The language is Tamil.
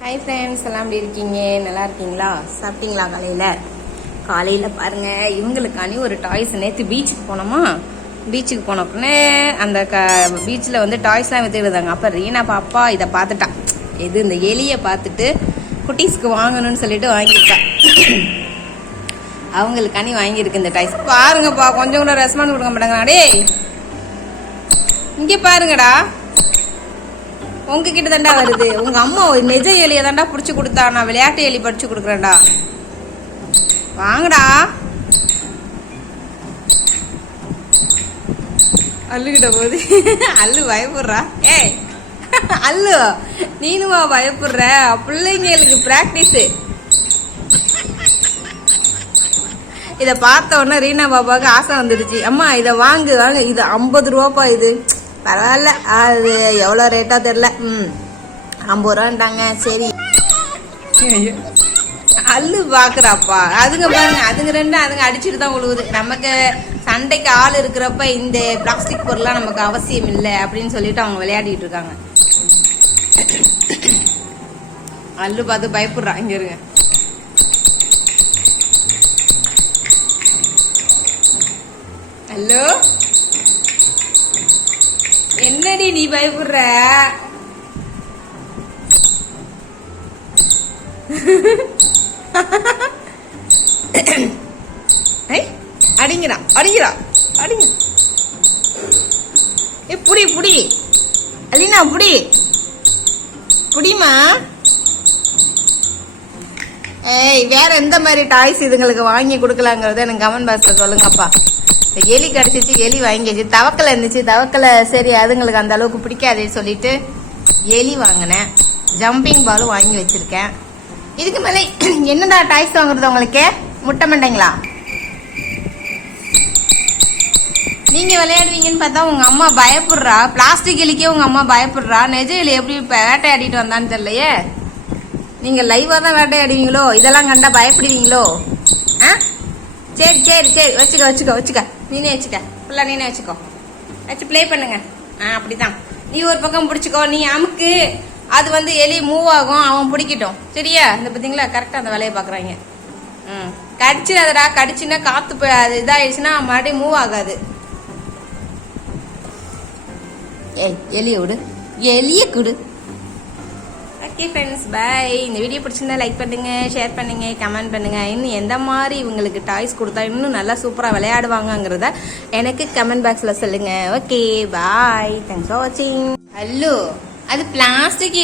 ஹாய் ஃப்ரெண்ட்ஸ் எல்லாம் எப்படி இருக்கீங்க? நல்லா இருக்கீங்களா? சாப்பிட்டீங்களா காலையில்? காலையில் பாருங்க. இவங்களுக்காண்டி ஒரு டாய்ஸ் நேற்று பீச்சுக்கு போனோமா? பீச்சுக்கு போன உடனே அந்த க பீச்சில் வந்து டாய்ஸ்லாம் வித்துருந்தாங்க அப்போ ரீனா பாப்பா இதை பார்த்துட்டான் எது இந்த எலியை பார்த்துட்டு குட்டீஸ்க்கு வாங்கணும்னு சொல்லிட்டு வாங்கிட்டா அவங்களுக்காண்டி வாங்கியிருக்கு இந்த டாய்ஸ் பாருங்கப்பா கொஞ்சம் கூட ரெஸ்பான்ஸ் கொடுக்க மாட்டாங்க டே இங்கே பாருங்கடா. உங்ககிட்ட தாண்டா வருது. உங்க அம்மா ஒரு நெஜ எலியை தாண்டா புடிச்சு கொடுத்தா. நான் விளையாட்டு எலி படிச்சு கொடுக்குறேன்டா. வாங்கடா. அல்லுகிட்ட போகுது. அல்லு பயப்படுறா. ஏய் அல்லு நீனுமா பயப்படுற. பிள்ளைங்களுக்கு பிராக்டிஸ் இதை பார்த்த உடனே ரீனா பாப்பாவுக்கு ஆசை வந்துடுச்சு. அம்மா இதை வாங்கு. வாங்க இது ஐம்பது ரூபாப்பா இது. பரவாயில்ல. அது எவ்வளோ ரேட்டாக தெரில ம். ஐம்பது ரூபான்ட்டாங்க. சரி. அல்லு பார்க்குறாப்பா அதுங்க பாருங்க அதுங்க ரெண்டு அதுங்க அடிச்சுட்டு தான் உழுவுது. நமக்கு சண்டைக்கு ஆள் இருக்கிறப்ப இந்த பிளாஸ்டிக் பொருள்லாம் நமக்கு அவசியம் இல்லை அப்படின்னு சொல்லிட்டு அவங்க விளையாடிட்டு இருக்காங்க. அல்லு பார்த்து பயப்படுறான் இங்க இருங்க. நீ பயப்படுற. அடிங்கிறா அடிங்கிறான் அடிங்கிறான் அடிங்க. ஏ புடி புடி. அலினா புடி. புடிமா ஏய் வேற எந்த மாதிரி டாய்ஸ் இதுங்களுக்கு வாங்கி கொடுக்கலாங்கிறத எனக்கு கமெண்ட் பாக்ஸ்ல சொல்லுங்கப்பா. அப்பா எலி கடிச்சிச்சு எலி வாங்கிச்சு தவக்கலை இருந்துச்சு. தவக்கலை சரி அதுங்களுக்கு அந்த அளவுக்கு பிடிக்காதேன்னு சொல்லிட்டு எலி வாங்கினேன். ஜம்பிங் பாலும் வாங்கி வச்சிருக்கேன். இதுக்கு மேலே என்னடா டாய்ஸ் வாங்குறது உங்களுக்கு? முட்டை மண்டைங்களா? நீங்க விளையாடுவீங்கன்னு பார்த்தா உங்க அம்மா பயப்படுறா. பிளாஸ்டிக் எலிக்கே உங்க அம்மா பயப்படுறா. நெஜ எலி எப்படி வேட்டையாடிட்டு வந்தான்னு தெரியலையே. நீங்க லைவா தான் வேட்டையாடுவீங்களோ? இதெல்லாம் கண்டா பயப்படுவீங்களோ? சரி சரி சரி. வச்சுக்க வச்சுக்கோ வச்சுக்க. நீனே வச்சுக்க. ஃபுல்லாக நீனே வச்சுக்கோ. வச்சு ப்ளே பண்ணுங்க. ஆ அப்படிதான் நீ ஒரு பக்கம் பிடிச்சிக்கோ நீ அமுக்கு. அது வந்து எலி மூவ் ஆகும் அவன் பிடிக்கட்டும். சரியா? இந்த பார்த்தீங்களா? கரெக்டாக அந்த வேலையை பார்க்குறாங்க. ம். கடிச்சிடாதடா கடிச்சுன்னா காற்று போய் அது இதாகிடுச்சுன்னா மறுபடியும் மூவ் ஆகாது. ஏய் எலியை விடு. எலியை குடு. ஓகே ஃப்ரெண்ட்ஸ் பை இந்த வீடியோ பிடிச்சிருந்தா லைக் பண்ணுங்க ஷேர் பண்ணுங்க கமெண்ட் பண்ணுங்க. இன்னும் எந்த மாதிரி இவங்களுக்கு டாய்ஸ் கொடுத்தா இன்னும் நல்லா சூப்பராக விளையாடுவாங்கங்கிறத எனக்கு கமெண்ட் பாக்ஸில் சொல்லுங்க. ஓகே பாய் தேங்க்ஸ் ஃபார் வாட்சிங் அல்லோ அது பிளாஸ்டிக்